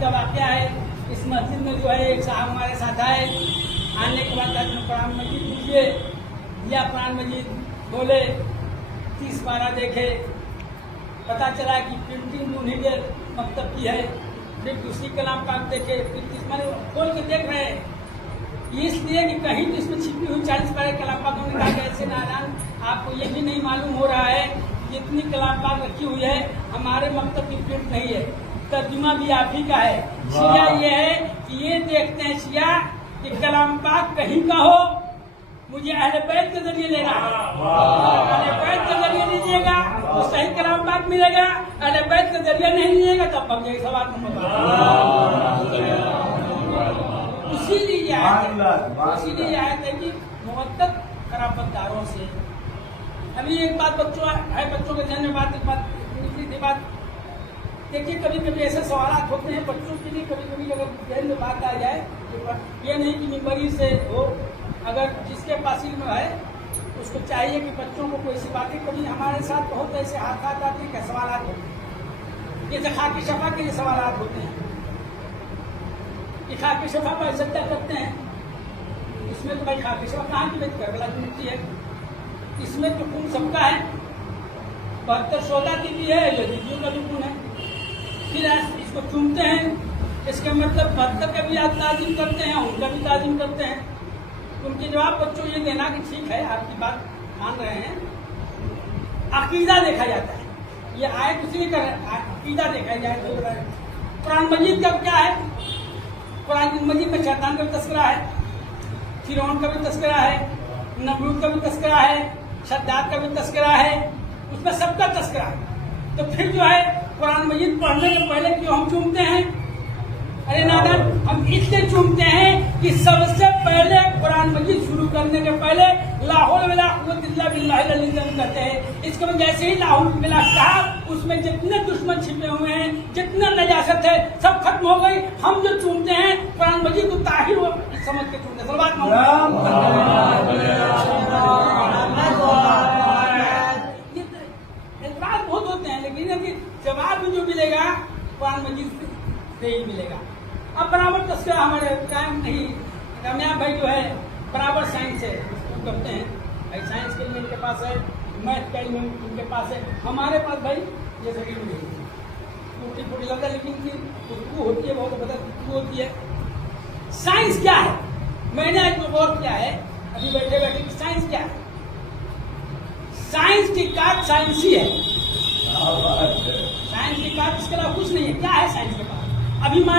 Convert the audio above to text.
का वाकया है। इस मस्जिद में जो है एक साहब हमारे साथ आए, आने के बाद कुरान मजीद पूछिए, या कुरान मजीद बोले, 30 पारा देखे, पता चला कि प्रिंटिंग उन्हीं के मतलब की है। फिर दूसरी कलाम पाक देखे, फिर 30 माने खोल के देख रहे हैं, इसलिए कि कहीं तो इसमें छिपी हुई 40 पारे कलाम पाक ने कहा कि ऐसे नारायण आपको ये भी नहीं मालूम हो रहा है कि इतनी कलाम पाक रखी हुई है हमारे मकतब की प्रिंट नहीं है, तर्जुमा भी आप ही का है। शिया ये है कि ये देखते हैं शिया कि कलाम पाक कहीं का हो, मुझे अहले बैत के जरिए लेना है। अहले बैत के जरिए लीजिएगा तो सही कलाम पाक मिलेगा, अहले बैत के जरिए नहीं लीजिएगा तब हम यही सवाल इसीलिए आयत है कि मुवद्दत खराबतदारों से। अभी एक बात बच्चों के ध्यान में बात देखिए, कभी कभी ऐसे सवाल होते हैं बच्चों के लिए, कभी कभी अगर ध्यान में बात आ जाए, ये नहीं कि मिंबरी से हो, अगर जिसके पास इल्म है उसको चाहिए कि बच्चों को कोई सी बातें, कभी हमारे साथ बहुत ऐसे हाथ आते हैं, सवाल होते हैं, जैसे खाकी शफा के लिए सवाल होते हैं कि खाकी शफा पर सत्या करते हैं, इसमें तो भाई खाकी शफा कहाँ की बात करबला की मिट्टी है, इसमें तो खून सबका है, 72 शोधा की भी है, यजीदियों का भी खून है। फिर इसको चूमते हैं, इसका मतलब 72 का भी आप ताजीम करते हैं, उनका भी ताजीम करते हैं। उनके जवाब बच्चों ये देना कि ठीक है आपकी बात मान रहे हैं, अकीदा देखा जाता है, ये आयत उसी का अकीदा देखा जाए। कुरान मजीद का क्या है, कुरान मजीद में शैतान का भी तस्करा है, फिरौन का भी तस्करा है, नमरूद का भी तस्करा है, शद्दाद का भी तस्करा है, उसमें सबका तस्करा है। तो फिर जो है कुरान मजीद पढ़ने के पहले क्यों हम चूमते हैं? अरे नादन, हम इसलिए चूमते हैं कि सबसे पहले कुरान मजीद शुरू करने के पहले ला हौल वला कुव्वत इल्ला बिल्लाहिल अलील अज़ीम कहते हैं। इसके बाद जैसे ही ला हौल वला कहा, उसमें जितने दुश्मन छिपे हुए हैं, जितना नजासत है, सब खत्म हो गई। हम जो चूमते हैं कुरान मजीद को ताहिर समझ के चूमते हैं। एतराज बहुत होते हैं, लेकिन जवाब जो मिलेगा कुरान मजीद से ही मिलेगा। अब बराबर तस्करा हमारे कायम नहीं, कामयाब भाई जो है बराबर साइंस है, वो करते हैं भाई, साइंस के लिए इनके पास है, मैथ का इल्म इनके पास है, हमारे पास भाई ये सभी नहीं है। टूटी फूटी लगता है, लेकिन खुशबू होती है, बहुत बदल खुशबू होती है। साइंस क्या है, मैंने आज गौर किया है अभी बैठे बैठे कि साइंस क्या है। साइंस की काट साइंस ही है, साइंस की काट इसके अलावा कुछ नहीं है। क्या है साइंस के पास? अभिमान